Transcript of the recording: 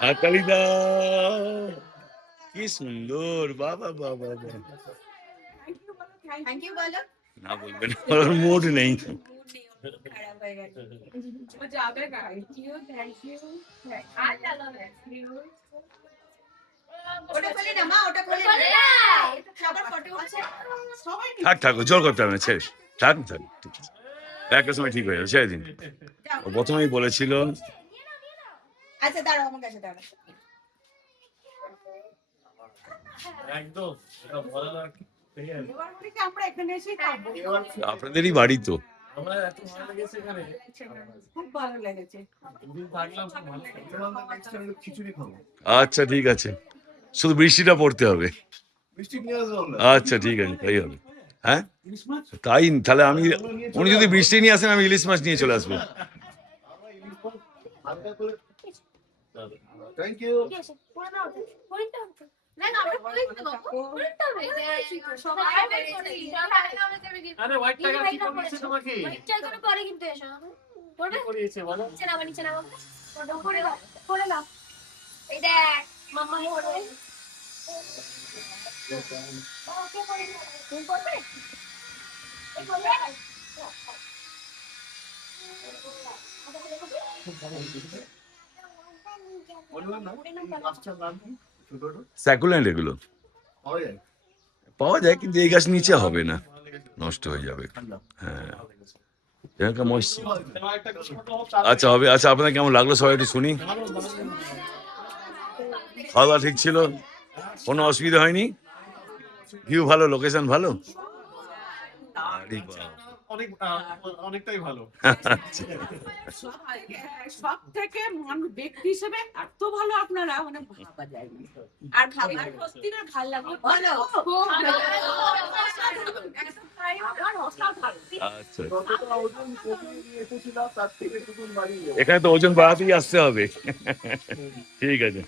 হাততালি দাও, কি সুন্দর, বাবা বাবা বাবা। থ্যাংক ইউ বলো। না বলবেন, ওর মুড নেই। খারাপ হয়ে গেছে। ও যাবে না। Thank you. আর জানো থ্যাংক ইউ। ওটা খুলে না মা, ওটা খুলে না। সবার ফটো আছে। সবাই থাক থাক, জোর করতে হবে না, ছেড়ে থাক থাক, ঠিক আছে, একটা সময় ঠিক হয়ে যাবে, ছেড়ে দিন। ও প্রথমেই বলেছিল। আচ্ছা দাঁড়াও, আমার কাছে দাঁড়াও। একদম এটা ভালো লাগে। এবার বলি কি আমরা এখানে এসেই থাকবো। আপনাদেরই বাড়ি তো। আমরা এত ভালো লেগেছে এখানে, খুব ভালো লেগেছে। দুদিন থাকলাম, খুব ভালো লাগলো। খিচুড়ি খাবো, আচ্ছা ঠিক আছে, শুধু বৃষ্টিটা পড়তে হবে। মিষ্টি নিয়ে আসবো আমরা। আচ্ছা ঠিক আছে, তাই হবে। হ্যাঁ তাই, তাহলে আমি, উনি যদি বৃষ্টি নিয়ে আসেন আমি ইলিশ মাছ নিয়ে চলে আসবো। আমরা ইলিশ মাছ হালকা করে। Thank you. আরে হোয়াইট টাকা কি করিয়েছে তোমাকে? কি করিয়েছে বলো? বললাম না মাছটার নাম কি? ছোটটা স্যাকুল্যান্ড এগুলো পাওয়া যায়? পাওয়া যায়, কিন্তু এই গাছ নিচে হবে না, নষ্ট হয়ে যাবে। ঠান্ডা। হ্যাঁ, এখানকার ময়েশ্চার। হোয়াইট টাকা ছোট হোক, আচ্ছা হবে। আচ্ছা, আপনার কেমন লাগলো সবাই একটু শুনি। খাওয়া দাওয়া ঠিক ছিল, কোনো অসুবিধা হয়নি, ভিউ ভালো, লোকেশন ভালো। আরে বাবা। অনেক অনেকটাই ভালো। আচ্ছা। সব থেকে ব্যক্তি হিসেবে এত ভালো আপনারা, মানে ভাবা যায় না। আর খাবার সত্যিকার ভালো লাগলো। বলো। আমার অসাধারণ। আচ্ছা, যতটা ওজন কমিয়ে নিয়ে এসেছিলাম তার থেকে দুগুণ বাড়িয়ে গেছে। এখানে তো ওজন বাড়াতেই আসতে হবে। ঠিক আছে।